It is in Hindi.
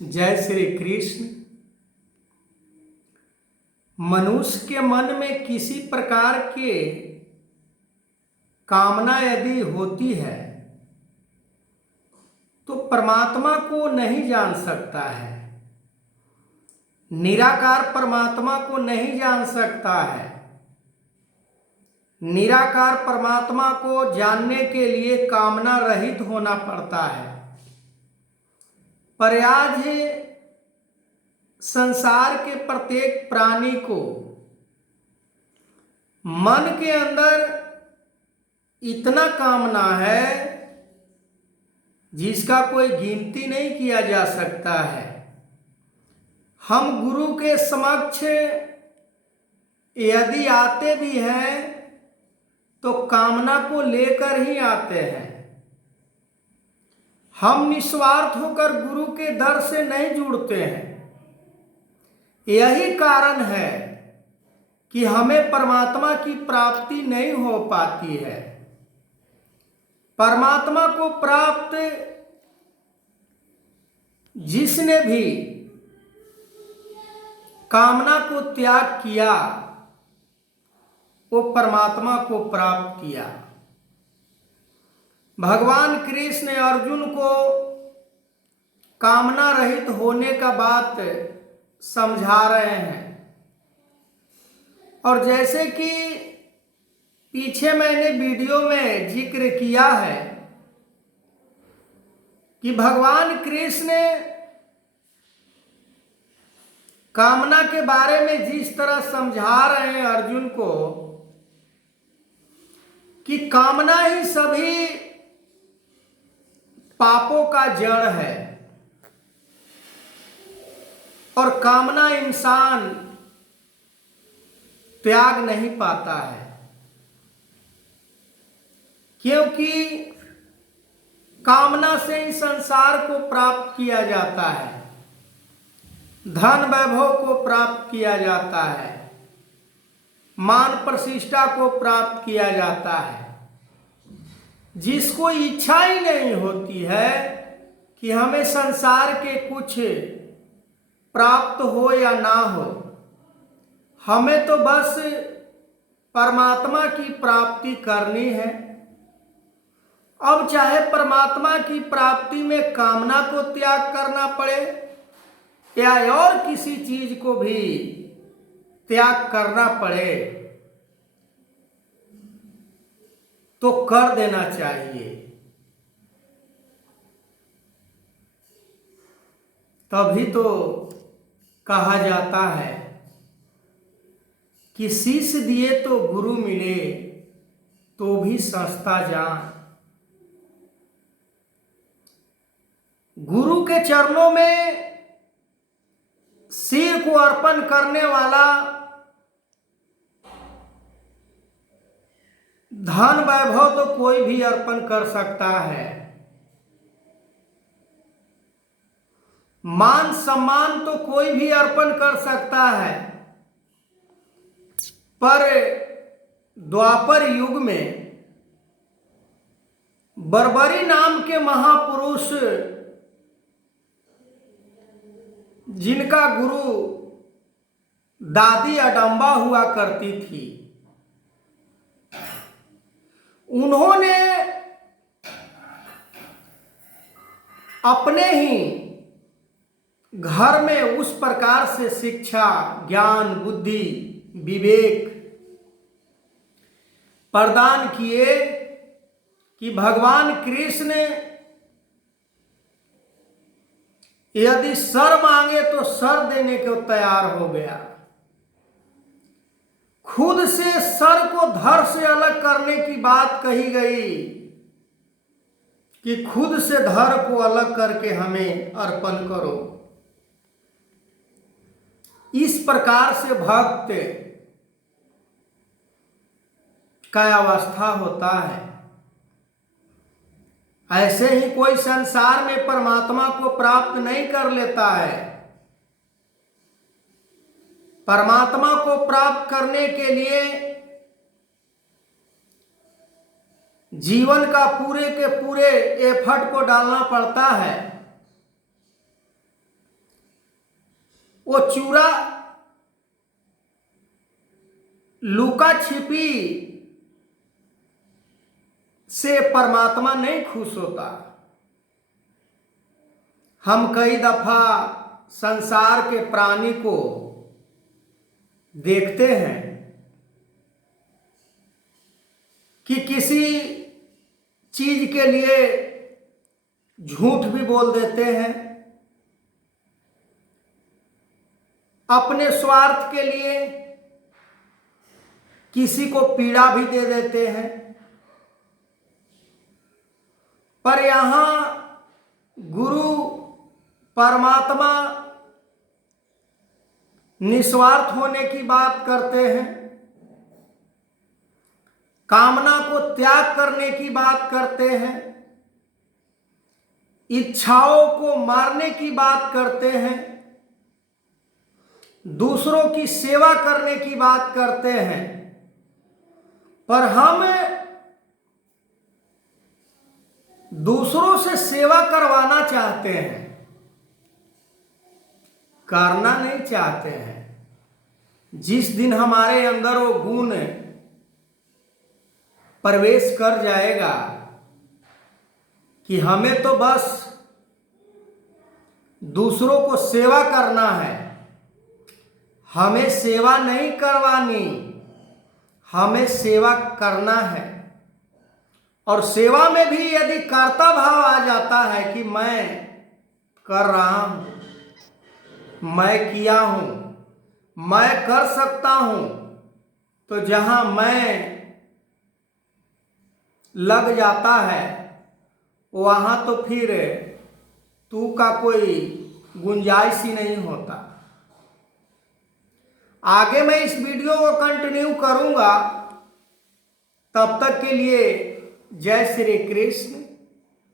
जय श्री कृष्ण। मनुष्य के मन में किसी प्रकार के कामना यदि होती है तो परमात्मा को नहीं जान सकता है, निराकार परमात्मा को नहीं जान सकता है। निराकार परमात्मा को जानने के लिए कामना रहित होना पड़ता है। पर आज संसार के प्रत्येक प्राणी को मन के अंदर इतना कामना है जिसका कोई गिनती नहीं किया जा सकता है। हम गुरु के समक्ष यदि आते भी हैं तो कामना को लेकर ही आते हैं। हम निस्वार्थ होकर गुरु के दर से नहीं जुड़ते हैं। यही कारण है कि हमें परमात्मा की प्राप्ति नहीं हो पाती है। परमात्मा को प्राप्त जिसने भी कामना को त्याग किया वो परमात्मा को प्राप्त किया। भगवान कृष्ण अर्जुन को कामना रहित होने का बात समझा रहे हैं। और जैसे कि पीछे मैंने वीडियो में जिक्र किया है कि भगवान कृष्ण कामना के बारे में जिस तरह समझा रहे हैं अर्जुन को कि कामना ही सभी पापों का जड़ है और कामना इंसान त्याग नहीं पाता है, क्योंकि कामना से ही संसार को प्राप्त किया जाता है, धन वैभव को प्राप्त किया जाता है, मान प्रतिष्ठा को प्राप्त किया जाता है। जिसको इच्छा ही नहीं होती है कि हमें संसार के कुछ प्राप्त हो या ना हो, हमें तो बस परमात्मा की प्राप्ति करनी है। अब चाहे परमात्मा की प्राप्ति में कामना को त्याग करना पड़े या और किसी चीज को भी त्याग करना पड़े तो कर देना चाहिए। तभी तो कहा जाता है कि शीश दिए तो गुरु मिले तो भी सस्ता जान। गुरु के चरणों में सिर को अर्पण करने वाला धन वैभव तो कोई भी अर्पण कर सकता है, मान सम्मान तो कोई भी अर्पण कर सकता है। पर द्वापर युग में बर्बरी नाम के महापुरुष जिनका गुरु दादी अडम्बा हुआ करती थी, उन्होंने अपने ही घर में उस प्रकार से शिक्षा, ज्ञान, बुद्धि, विवेक प्रदान किए कि भगवान कृष्ण यदि सर मांगे तो सर देने को तैयार हो गया। खुद से सर को धड़ से अलग करने की बात कही गई कि खुद से धड़ को अलग करके हमें अर्पण करो। इस प्रकार से भक्त का अवस्था होता है। ऐसे ही कोई संसार में परमात्मा को प्राप्त नहीं कर लेता है। परमात्मा को प्राप्त करने के लिए जीवन का पूरे के पूरे एफर्ट को डालना पड़ता है। वो चूरा लुका छिपी से परमात्मा नहीं खुश होता। हम कई दफा संसार के प्राणी को देखते हैं कि किसी चीज के लिए झूठ भी बोल देते हैं, अपने स्वार्थ के लिए किसी को पीड़ा भी दे देते हैं। पर यहां गुरु परमात्मा निस्वार्थ होने की बात करते हैं, कामना को त्याग करने की बात करते हैं, इच्छाओं को मारने की बात करते हैं, दूसरों की सेवा करने की बात करते हैं। पर हम दूसरों से सेवा करवाना चाहते हैं, करना नहीं चाहते हैं। जिस दिन हमारे अंदर वो गुण प्रवेश कर जाएगा कि हमें तो बस दूसरों को सेवा करना है, हमें सेवा नहीं करवानी, हमें सेवा करना है। और सेवा में भी यदि कर्ता भाव आ जाता है कि मैं कर रहा हूं, मैं किया हूं, मैं कर सकता हूं, तो जहां मैं लग जाता है वहां तो फिर तू का कोई गुंजाइश ही नहीं होता। आगे मैं इस वीडियो को कंटिन्यू करूंगा। तब तक के लिए जय श्री कृष्ण।